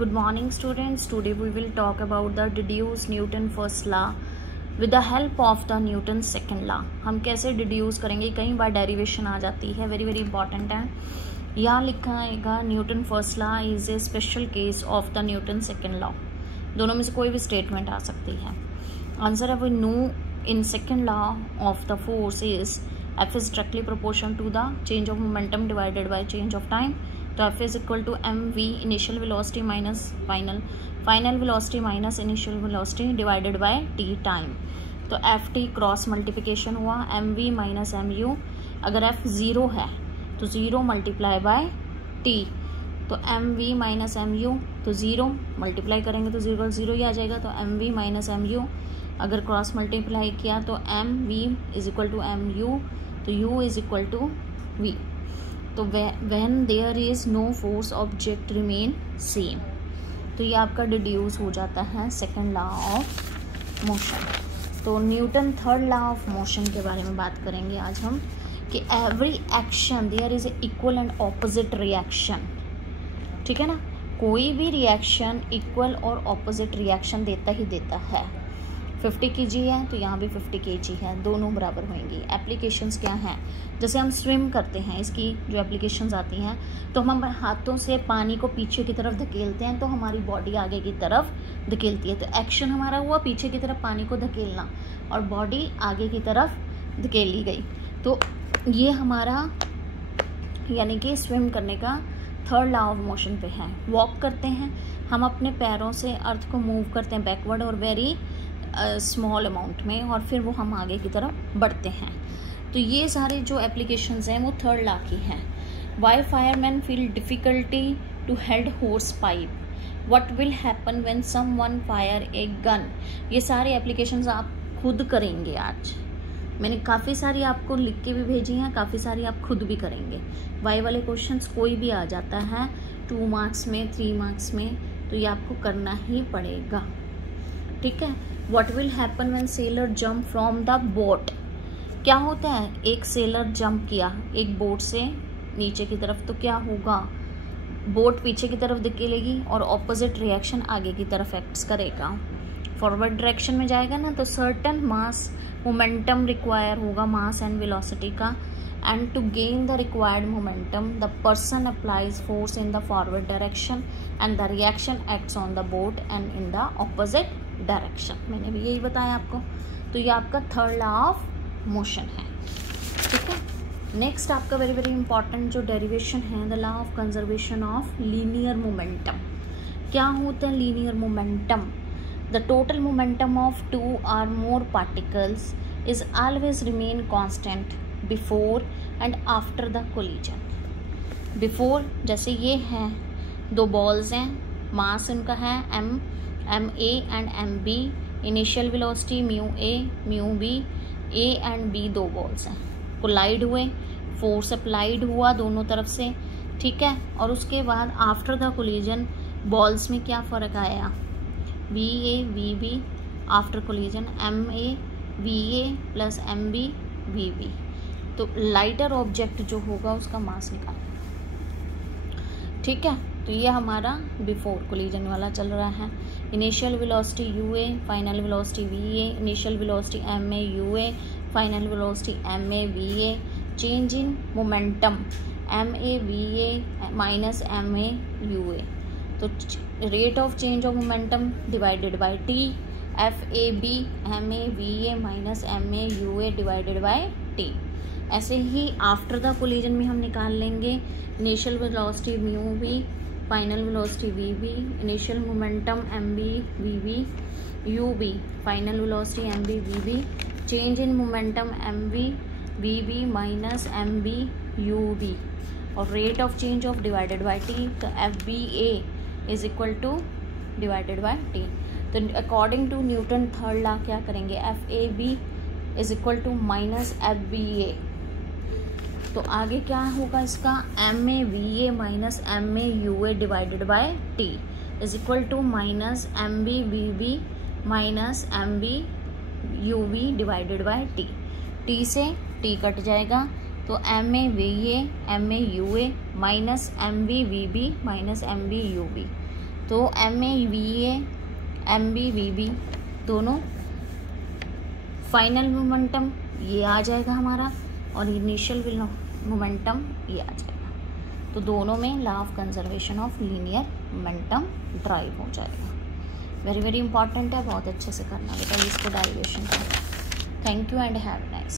Good morning students. Today we will talk about the deduce Newton first law with the help of the Newton second law. हम कैसे deduce करेंगे, कई बार derivation आ जाती है, very very important है। यहाँ लिखा आएगा Newton first law is a special case of the Newton second law. दोनों में से कोई भी स्टेटमेंट आ सकती है। आंसर है we know in second law of the force is F is directly proportional to the change of momentum divided by change of time. तो F is equal to mv initial velocity minus final velocity minus initial velocity divided by t time. तो ft cross multiplication हुआ mv minus mu। अगर f 0 है तो 0 multiply by t, तो mv minus mu, तो 0 multiply करेंगे तो 0 0 ही आ जाएगा। तो mv माइनस mu अगर क्रॉस मल्टीप्लाई किया तो mv is equal to mu, तो u is equal to v। तो when there is no force object remain same. तो ये आपका डिड्यूस हो जाता है सेकंड लॉ ऑफ मोशन। तो Newton third law of motion के बारे में बात करेंगे आज हम कि every action there is equal and opposite reaction. ठीक है ना, कोई भी रिएक्शन इक्वल और ऑपोजिट रिएक्शन देता ही देता है। 50 kg है तो यहाँ भी 50 kg है, दोनों बराबर होंगी। एप्लीकेशंस क्या हैं, जैसे हम स्विम करते हैं, इसकी जो एप्लीकेशंस आती हैं, तो हम हाथों से पानी को पीछे की तरफ धकेलते हैं तो हमारी बॉडी आगे की तरफ धकेलती है। तो एक्शन हमारा हुआ पीछे की तरफ पानी को धकेलना और बॉडी आगे की तरफ धकेली गई। तो ये हमारा यानी कि स्विम करने का थर्ड लॉ ऑफ मोशन पे है। वॉक करते हैं, हम अपने पैरों से अर्थ को मूव करते हैं बैकवर्ड और वेरी स्मॉल अमाउंट में, और फिर वो हम आगे की तरफ बढ़ते हैं। तो ये सारे जो एप्लीकेशंस हैं वो थर्ड लॉ की हैं। Why fireman feel difficulty to held hose pipe, what will happen when someone fire a gun. ये सारे एप्लीकेशंस आप खुद करेंगे। आज मैंने काफ़ी सारी आपको लिख के भी भेजी हैं, काफ़ी सारी आप खुद भी करेंगे। वाई वाले क्वेश्चंस कोई भी आ जाता है 2 मार्क्स में 3 मार्क्स में, तो ये आपको करना ही पड़ेगा। ठीक है। What will happen when sailor jump from the boat? क्या होता है, एक सेलर जंप किया एक बोट से नीचे की तरफ, तो क्या होगा, बोट पीछे की तरफ धकेलेगी और ऑपोजिट रिएक्शन आगे की तरफ एक्ट करेगा। फॉरवर्ड डायरेक्शन में जाएगा ना, तो सर्टन मास मोमेंटम रिक्वायर होगा, मास एंड वेलोसिटी का। And to gain the required momentum the person applies force in the forward direction and the reaction acts on the boat and in the opposite direction. मैंने भी यही बताया आपको। तो ये आपका थर्ड लॉ ऑफ मोशन है। ठीक है। नेक्स्ट आपका वेरी वेरी इंपॉर्टेंट जो डेरिवेशन है, the law of conservation of linear momentum. क्या होता है linear momentum? The total momentum of 2 or more particles is always remain constant before and after the collision. Before जैसे ये हैं, 2 balls हैं, मास इनका है ma and mb, initial velocity μa μb, a and b 2 balls हैं, collide हुए, force applied हुआ दोनों तरफ से। ठीक है। और उसके बाद आफ्टर द कोलिजन बॉल्स में क्या फ़र्क आया, va vb, after collision ma va plus mb vb। तो लाइटर ऑब्जेक्ट जो होगा उसका मास निकालना। ठीक है। तो ये हमारा बिफोर कोलिजन वाला चल रहा है। Initial velocity ua, final velocity va, initial velocity ma ua, final velocity ma va, change in momentum ma va minus ma ua। तो rate of change of momentum divided by t, fab ma va minus ma ua divided by t। ऐसे ही after the collision में हम निकाल लेंगे initial velocity μv, final velocity vb, initial momentum mb vb ub, final velocity mb vb, change in momentum mv vb minus mb ub, और rate of change of divided by t। तो fba is equal to divided by t। तो according to Newton third law क्या करेंगे, fab is equal to minus fba। तो आगे क्या होगा इसका, ma va minus ma ua divided by t is equal to minus mb vb minus mb uv divided by t। t से t cut जाएगा तो ma va ma ua minus mb vb minus mb ub। तो MA/VA MB/VB दोनों final momentum ये आ जाएगा हमारा, और initial momentum ये आ जाएगा। तो दोनों में law of conservation of linear momentum drive हो जाएगा। वेरी वेरी इंपॉर्टेंट है, बहुत अच्छे से करना बेटा इसको डेरिवेशन का। Thank you and have nice.